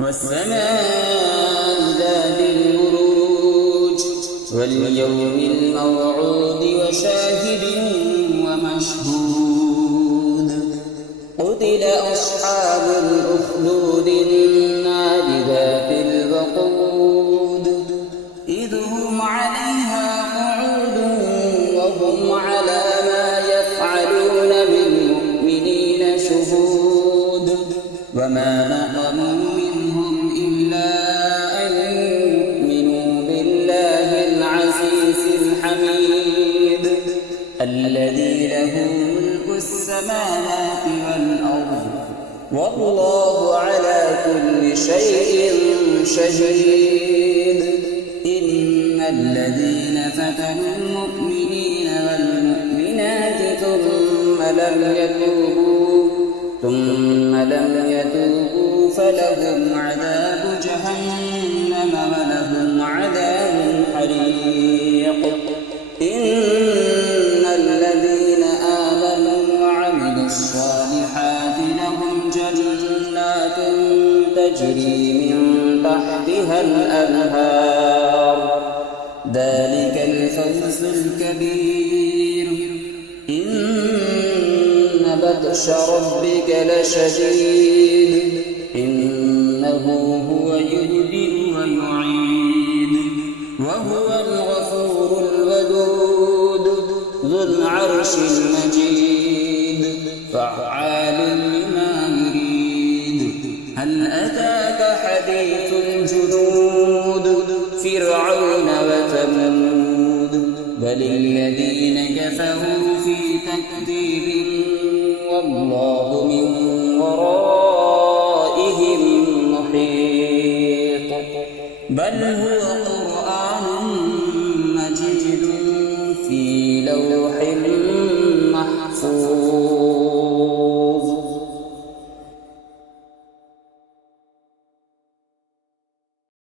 والسماء ذات البروج واليوم الموعود وشاهد ومشهود قتل أصحاب الأخدود النار ذات الوقود إذ هم عليها قعود وهم على ما يفعلون بالمؤمنين شهود وما نقموا منهم إلا أن يؤمنوا بالله العزيز الحميد الذي له ملك السماوات والأرض والله على كل شيء شهيد إن الذين فتنوا المؤمنين والمؤمنات ثم لم يتوبوا فلهم عذاب جهنم ولهم عذاب الحريق إن الذين آمنوا وعملوا الصالحات لهم جنات تجري من تحتها الأنهار ذلك الفوز الكبير إن بطش ربك لشديد إنه هو يبدئ ويعيد وهو الغفور الودود ذو العرش المجيد فعال لما يريد هل أتاك حديث الجنود فرعون وثمود بل الذين كفروا في تكذيب والله من ورائهم محيط بل هو قرآن مجيد في لوح